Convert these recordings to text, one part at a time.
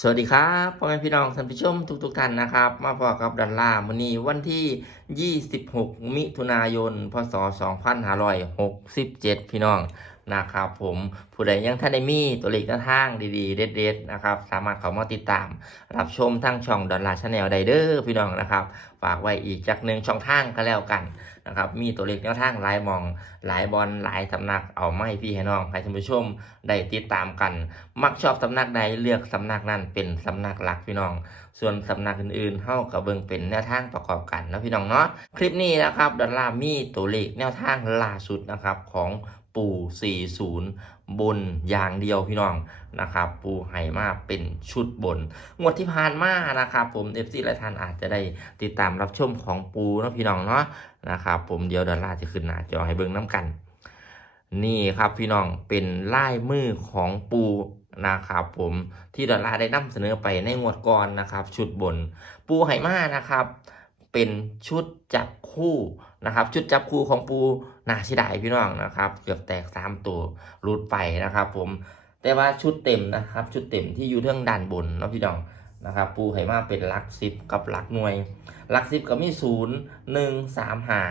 สวัสดีครับพ่อแม่พี่น้องท่านผู้ชมทุกๆทท่านนะครับ มาพบกับดัลลามื้อนี้วันที่ 26 มิถุนายน พศ 2567 พี่น้อง นะครับผมผู้ใดยังท่านได้มีตัวเลขหน้าทางดีๆ เด็ดๆนะครับสามารถเข้ามาติดตาม รับชมทางช่องดอลลาร์ชาแนลไดเดอร์พี่น้องนะครับฝากไว้อีกจากหนึ่งช่องทางก็แล้วกันนะครับมีตัวเลขแนวทางหลายมองหลายบอลหลายสำนักเอามาให้พี่ให้น้องให้ท่านผู้ชมได้ติดตามกัน มักชอบสำนักใดเลือกสำนักนั้นเป็นสำนักหลักพี่น้อง ส่วนสำนักอื่นๆเท่ากับเบิงเป็นแนวทางประกอบกันนะพี่น้องเนาะคลิปนี้นะครับดอลลาร์มีตัวเลขแนวทางล่าสุดนะครับของ ปู่ 40 บนอย่างเดียวพี่น้องนะครับ ปูไห่มาเป็นชุดบน งวดที่ผ่านมานะครับ ผมเอฟซีหลายท่านอาจจะได้ติดตามรับชมของปูนะพี่น้องเนาะนะครับ ผมเดี๋ยวดอลลาร์จะขึ้นหน้าจอให้เบิ่งน้ำกัน นี่ครับพี่น้องเป็นลายมือของปูนะครับผมที่ดอลลาร์ได้นำเสนอไปในงวดก่อนนะครับ ชุดบน ปูไหมานะครับ เป็นชุดจับ คู่นะครับ ชุดจับคู่ของปูนาชิดายพี่น้องนะครับ เกือบแตกสามตัวรุดไปนะครับ ผมแต่ว่าชุดเต็มนะครับ ชุดเต็มที่อยู่เรื่องด้านบนเนาะพี่น้องนะครับ ปูไหมาเป็นหลักสิบกับหลักหน่วยหลักสิบก็มีศูนย์หนึ่งสามหา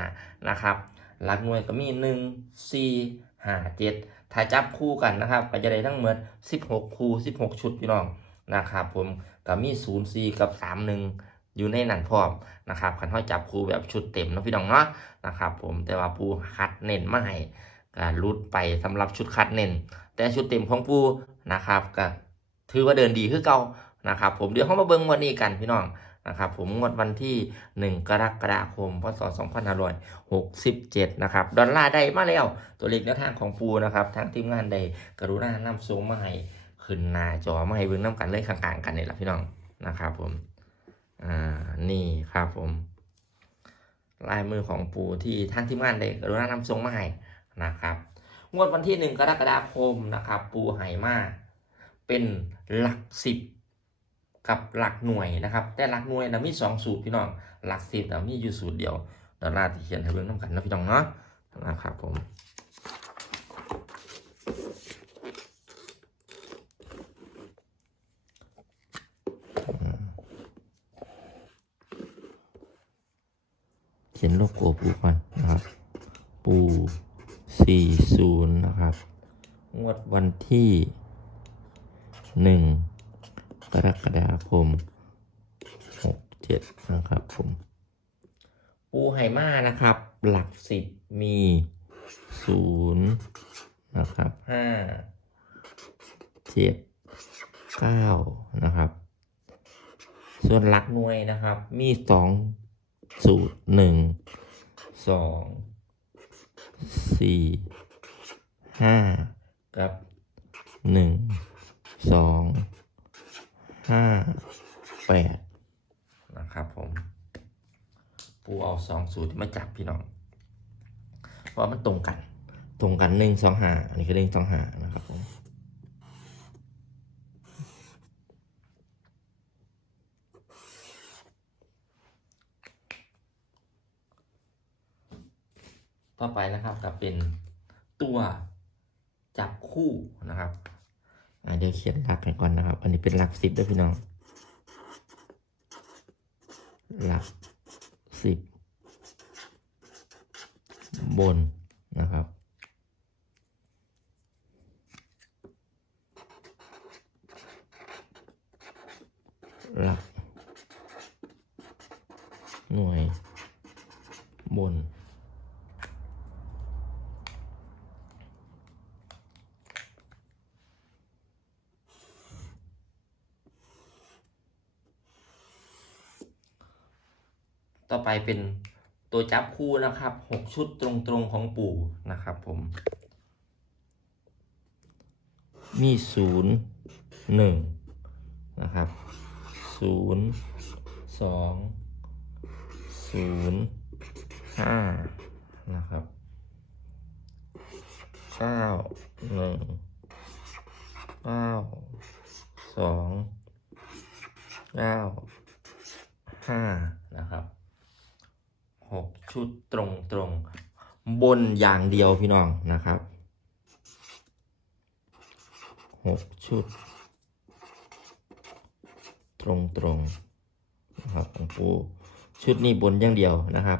นะครับหลักหน่วยก็มีหนึ่งสี่ห้าเจ็ดถ้าจับคู่กันนะครับก็จะได้ทั้งหมดสิบหกคู่สิบหกชุดพี่น้องนะครับ ผมก็มีศูนย์สี่กับสามหนึ่ง อยู่ในนั้นพร้อมนะครับคันเขาจับคู่แบบชุดเต็มเนาะพี่น้องเนาะนะครับผมแต่ว่าปูคัดเน้นมาให้การรุดไปสำหรับชุดคัดเน้นแต่ชุดเต็มของปูนะครับก็ถือว่าเดินดีคือเก่านะครับผมเดี๋ยวเข้ามาเบิ้งวันนี้กันพี่น้องนะครับผมงวดวันที่ 1 กรกฎาคม พศ 2567 นะครับ ดอลลาร์ได้มาแล้ว ตัวเลขแนวทางของปูนะครับทางทีมงานได้กรุณานำส่งมาให้ขึ้นหน้าจอมาให้เบิ่งน้ำกันเลยข้างๆกันนี่แหละพี่น้องนะครับผม อ่า นี่ครับผม ลายมือของปูที่ทางทีมงานได้กรุณานำส่งมาให้นะครับ งวดวันที่1กรกฎาคมนะครับ ปูไหมาเป็นหลักสิบกับหลักหน่วยนะครับ แต่หลักหน่วยนะมีสองสูตรพี่น้อง หลักสิบนะมีอยู่สูตรเดียวดอลลาร์ที่เขียนให้เบิ่งน้ำกันนะพี่น้องเนาะนะครับผม เขียนโลโก้ปูก่อนนะครับ ปูสี่ศูนย์นะครับ งวดวันที่หนึ่งกรกฎาคมหกเจ็ดนะครับผม ปูไหมานะครับ หลักสิบมีศูนย์นะครับห้าเจ็ดเก้านะครับ ส่วนหลักหน่วยนะครับ มีสอง สูตรหนึ่งสองสี่ห้ากับหนึ่งสองห้าแปดนะครับผม ปูเอาสองสูตรมาจับพี่น้อง เพราะมันตรงกัน ตรงกันหนึ่งสองห้าอันนี้คือหนึ่งสองห้านะครับผม ต่อไปนะครับก็เป็นตัวจับคู่นะครับเดี๋ยวเขียนหลักกันก่อนนะครับ อันนี้เป็นหลักสิบด้วยพี่น้อง หลักสิบบนนะครับ หลัก หน่วยบน ต่อไปเป็นตัวจับคู่นะครับหกชุดตรงๆของปู่นะครับผม มีศูนย์หนึ่งนะครับศูนย์สองศูนย์ห้านะครับเก้าหนึ่งเก้าสองเก้าห้านะครับ ชุดตรงตรงๆบนอย่างเดียวพี่น้องนะครับหกชุด ตรงตรงๆนะครับของปูชุดนี้บนอย่างเดียวนะครับ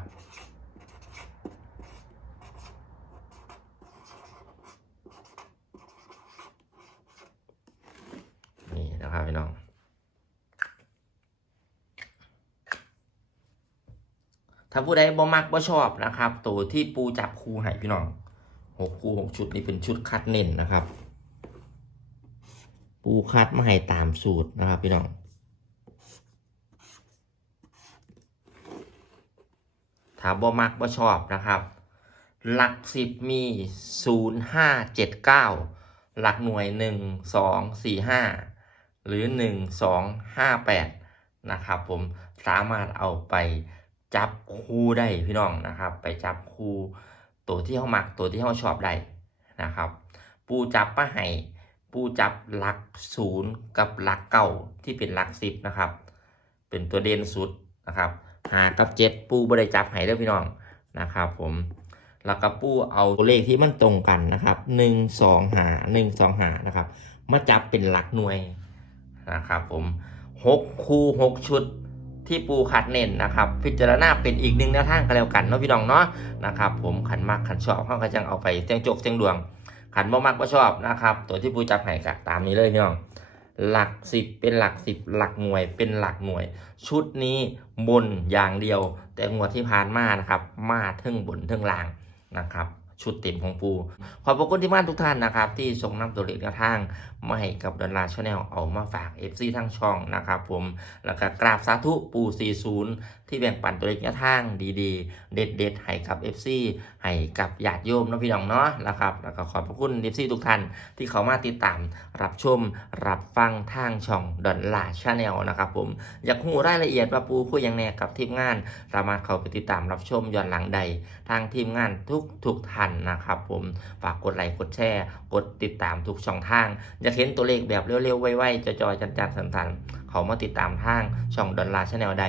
นี่นะครับพี่น้อง ถ้าผู้ใดบ่มักบ่ชอบนะครับ ตัวที่ปูจับคู่ให้พี่น้องหกคู่หกชุดนี่เป็นชุดคัดเน้นนะครับ ปูคัดมาให้ตามสูตรนะครับ พี่น้อง ถ้าบ่มักบ่ชอบนะครับ หลักสิบมีศูนย์ห้าเจ็ดเก้าหลักหน่วยหนึ่งสองสี่ห้าหรือหนึ่งสองห้าแปดนะครับ ผมสามารถเอาไป จับคู่ได้พี่น้องนะครับ ไปจับคู่ตัวที่เขามักตัวที่เขาชอบได้นะครับ ปูจับป้าไห้ปูจับหลักศูนย์กับหลักเก้าที่เป็นหลักสิบนะครับ เป็นตัวเด่นสุดนะครับหากับเจ็ดปูบริจับไห้เด้พี่น้องนะครับ ผมแล้วก็ปูเอาตัวเลขที่มันตรงกันนะครับหนึ่งสองหาหนึ่งสองหานะครับมาจับเป็นหลักหน่วยนะครับ ผมหกคู่หกชุด ที่ปูคัดเน้นนะครับ พิจารณาเป็นอีกหนึ่งแนวทางกันแล้วกันเนาะพี่น้องเนาะนะครับผมขันมากขันชอบเขาก็จังเอาไปเสียงโจกเสียงดวง ขันบ่มักบ่ชอบนะครับตัวที่ปูจับให้กัตามนี้เลยพี่น้องหลักสิบเป็นหลักสิบหลักหน่วยเป็นหลักหน่วย ชุดนี้บนอย่างเดียว แต่งวดที่ผ่านมานะครับ มาทึ่งบนทึ่งล่างนะครับ ชุดเต็มของปู ขอบพระคุณที่มานทุกท่านนะครับ ที่ส่งนำตัวเลขแนวทางมาให้กับดอลลาร์ชาแนลเอามาฝาก FC ทั้งช่องนะครับผม แล้วก็กราบสาธุปู 40 ที่แบ่งปันตัวเลขแนวทางดีๆ เด็ดๆ ให้กับ FC ให้กับญาติโยมน้องพี่น้องเนาะนะครับ แล้วก็ขอบพระคุณ FC ทุกท่านที่เขามาติดตาม รับชม รับฟังทางช่องดอลลาร์ชาแนลนะครับผม อยากหูรายละเอียดว่าปูคุยยังแน่กับทีมงาน สามารถเข้าไปติดตามรับชมย้อนหลังใด ทางทีมงานทุกทุกท่านนะครับผมฝากกดไลค์กดแชร์ กดติดตามทุกช่องทางอยากเห็นตัวเลขแบบเร็วๆไวๆจอยๆจันๆสันๆเขามาติดตามทางช่องดอลลาร์ชาแนลใด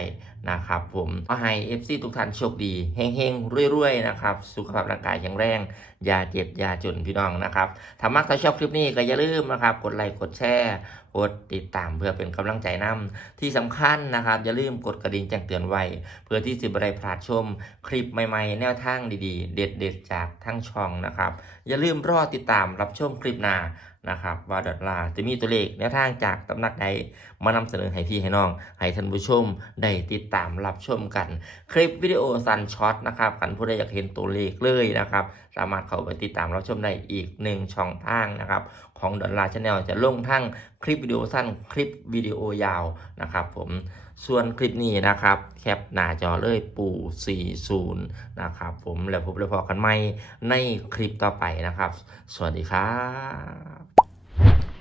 นะครับผมขอให้ FC ทุกท่านโชคดีเฮงๆรวยๆนะครับสุขภาพร่างกายแข็งแรง อย่าเจ็บอย่าจนพี่น้องนะครับถ้ามักถ้าชอบคลิปนี้ก็อย่าลืมนะครับ กดไลค์กดแชร์ กดติดตามเพื่อเป็นกำลังใจนำที่สำคัญนะครับ อย่าลืมกดกระดิ่งแจ้งเตือนไว้ เพื่อที่จะไม่ได้พลาดชม คลิปใหม่ๆ แนวทางดีๆ เด็ดๆ จากทั้งช่องนะครับ อย่าลืมรอติดตามรับชมคลิปหน้านะครับว่าดอลลาร์จะมีตัวเลขแนวทางจากตำหนักใดมานำเสนอให้พี่ให้น้อง ให้ท่านผู้ชมได้ติดตามรับชมกัน คลิปวิดีโอสั้นช็อตนะครับกันผู้ใดอยากเห็นตัวเลขเลยนะครับ สามารถเข้าไปติดตามรับชมได้อีกหนึ่งช่องทางนะครับ ของดอลลาร์ชาแนลจะลงทั้งคลิปวิดีโอสั้นคลิปวิดีโอยาวนะครับผมส่วนคลิปนี้นะครับ แคปหน้าจอเลยปู่ 40 นะครับผมแล้วพบแล้วพอกันใหม่ในคลิปต่อไปนะครับ สวัสดีครับ